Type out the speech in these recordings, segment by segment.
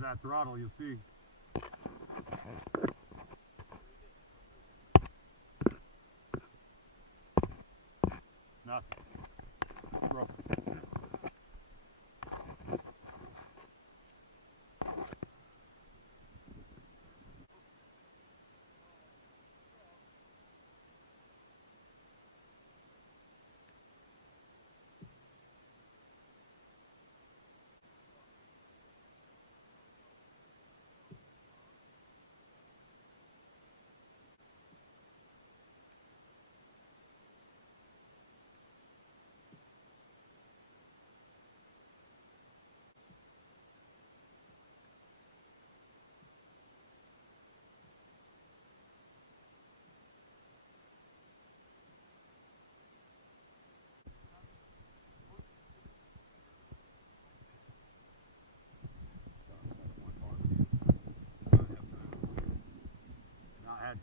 grab that throttle, you'll see. Nothing. Broken.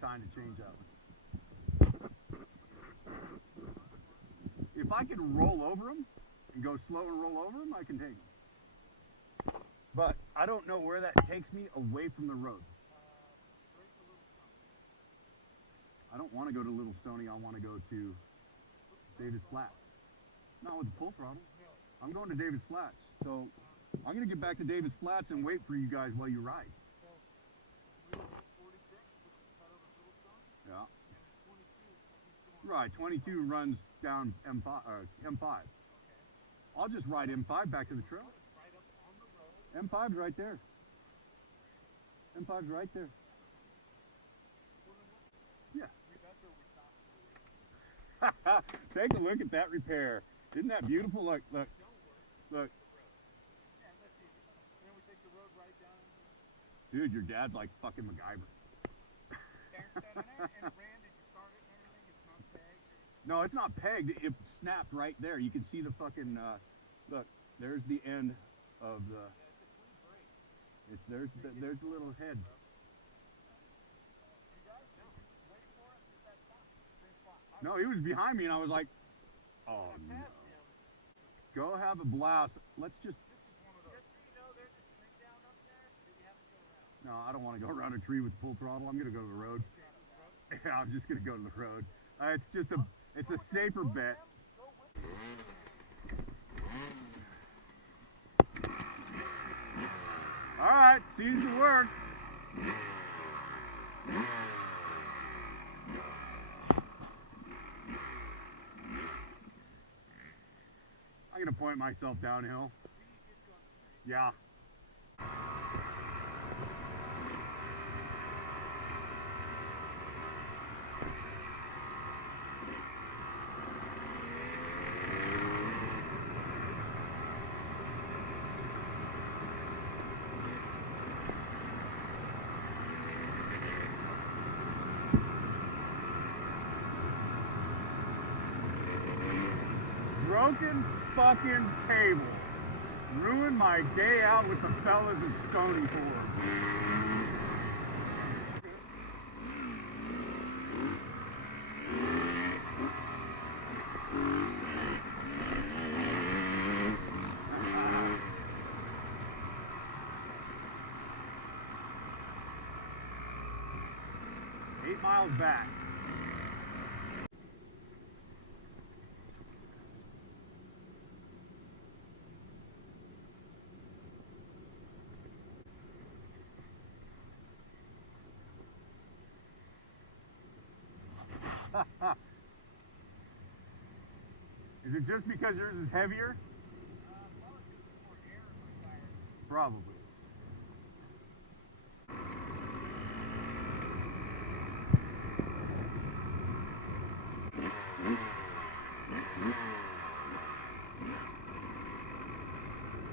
Time to change out. If I can roll over them and go slow and roll over them, I can take them. But I don't know where that takes me away from the road. I don't want to go to Little Stony. I want to go to Davis Flats. Not with the full throttle. I'm going to Davis Flats. So I'm going to get back to Davis Flats and wait for you guys while you ride. Yeah. Right, 22 runs down M5. I'll just ride M5 back to the trail. M5's right there. M5's right there. Yeah. Take a look at that repair. Isn't that beautiful? Look, look, look. Dude, your dad's like fucking MacGyver. No, it's not pegged. It snapped right there. You can see the fucking, look, there's the end of the, there's the little head. No, he was behind me and I was like, oh no. Go have a blast. Let's just. No, I don't want to go around a tree with full throttle. I'm going to go to the road. Yeah, I'm just going to go to the road. It's just a, it's a safer bet. All right, seems to work. I'm going to point myself downhill. Yeah. Broken fucking cable. Ruined my day out with the fellas at STONYFORD. 8 miles back. Is it just because yours is heavier? Probably.